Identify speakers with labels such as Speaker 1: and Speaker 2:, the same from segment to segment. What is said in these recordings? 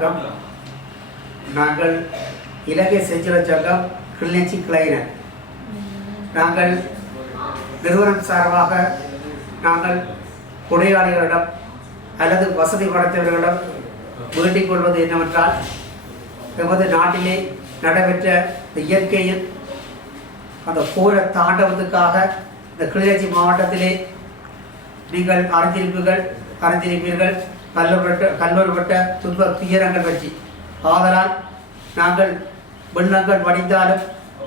Speaker 1: வணக்கம் நாங்கள் இலங்கை செஞ்சுவ சங்கம் கிளிநொச்சி கிளைனர் நாங்கள் நிறுவனம் சார்பாக நாங்கள் கொடையாளிகளிடம் அல்லது வசதி படைத்தவர்களிடம் வேண்டிக் கொள்வது என்னவென்றால் எமது நாட்டிலே நடைபெற்ற இந்த இயற்கையின் அந்த கோர தாண்டவத்துக்காக இந்த கிளிநொச்சி மாவட்டத்திலே நீங்கள் அறிந்திருப்பீர்கள் அறிந்திருப்பீர்கள். கல்லூரிப்பட்ட கல்லூரிப்பட்ட துன்ப துயரங்கள் பற்றி ஆதலால் நாங்கள் வெள்ளங்கள் வடிந்தாலும்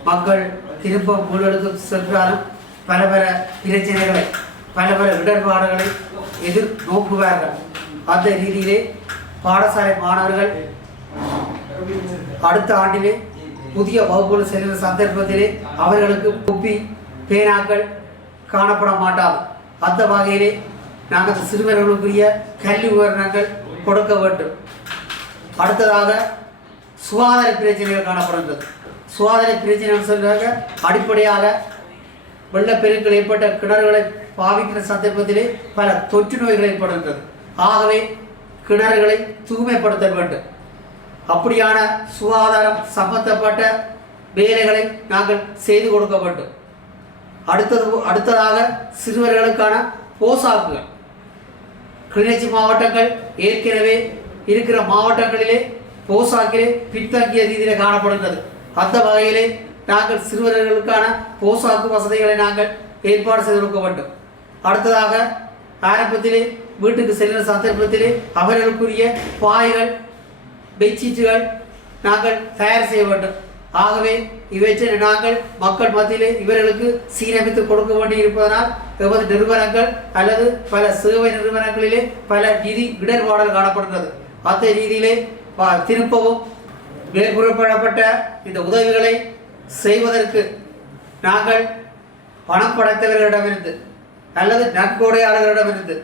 Speaker 1: மக்கள் திரும்ப ஊழலுக்கு சென்றாலும் பல பல பிரச்சனைகளை பல பல இடர்பாடுகளை எதிர் நோக்குவார்கள். அந்த ரீதியிலே பாடசாலை மாணவர்கள் அடுத்த ஆண்டிலே புதிய வகுப்புகள் செல்கிற சந்தர்ப்பத்திலே அவர்களுக்கு குப்பி பேனாக்கள் காணப்பட மாட்டாது. அந்த வகையிலே நாங்கள் சிறுவர்களுக்குரிய கல்வி உபகரணங்கள் கொடுக்க வேண்டும். அடுத்ததாக சுகாதார பிரச்சனைகள் காணப்படுகிறது சுகாதார பிரச்சனைகள் சொல்றாங்க அடிப்படையாக வெள்ளப்பெருக்கள் ஏற்பட்ட கிணறுகளை பாவிக்கிற சந்தர்ப்பத்திலே பல தொற்று நோய்கள் ஏற்படுகின்றது. ஆகவே கிணறுகளை தூய்மைப்படுத்த வேண்டும். அப்படியான சுகாதாரம் சம்பந்தப்பட்ட வேலைகளை நாங்கள் செய்து கொடுக்க வேண்டும். அடுத்தது அடுத்ததாக சிறுவர்களுக்கான போசாக்குகள். கிளிநொச்சி மாவட்டங்கள் ஏற்கனவே இருக்கிற மாவட்டங்களிலே போசாக்கிலே பின்தங்கிய ரீதியில் காணப்படுகிறது அந்த வகையிலே நாங்கள் சிறுவர்களுக்கான போசாக்கு வசதிகளை நாங்கள் ஏற்பாடு செய்து கொடுக்க வேண்டும். அடுத்ததாக ஆரம்பத்திலே வீட்டுக்கு செல்கிற சந்தர்ப்பத்திலே அவர்களுக்குரிய பாய்கள் பெட்ஷீட்டுகள் நாங்கள் தயார் செய்ய வேண்டும். ஆகவே இவற்றை நாங்கள் மக்கள் மத்தியிலே இவர்களுக்கு சீரமைத்து கொடுக்க வேண்டி இருப்பதனால் எமது நிறுவனங்கள் அல்லது பல சேவை நிறுவனங்களிலே பல நிதி இடர்பாடுகள் காணப்படுகிறது. அந்த ரீதியிலே ப- திரும்பவும் மேற்கூறப்படப்பட்ட இந்த உதவிகளை செய்வதற்கு நாங்கள் பணம் படைத்தவர்களிடமிருந்து அல்லது நன்கொடையாளர்களிடமிருந்து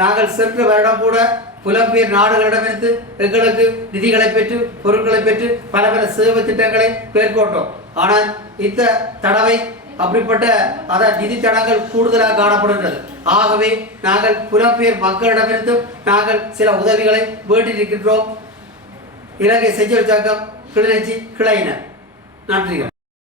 Speaker 1: நாங்கள் சென்ற வருடம் கூட புலம்பெயர் நாடுகளிடமிருந்து எங்களுக்கு நிதிகளை பெற்று பொருட்களை பெற்று பல பல சேவை திட்டங்களை மேற்கொண்டோம். ஆனால் இந்த தடவை அப்படிப்பட்ட அதான் நிதி தடங்கள் கூடுதலாக காணப்படுகின்றது. ஆகவே நாங்கள் புலம்பெயர் மக்களிடமிருந்தும் நாங்கள் சில உதவிகளை வேண்டியிருக்கின்றோம் இலங்கை செஞ்சல் சங்கம் கிளிநொச்சி கிளையினர். நன்றிகள்.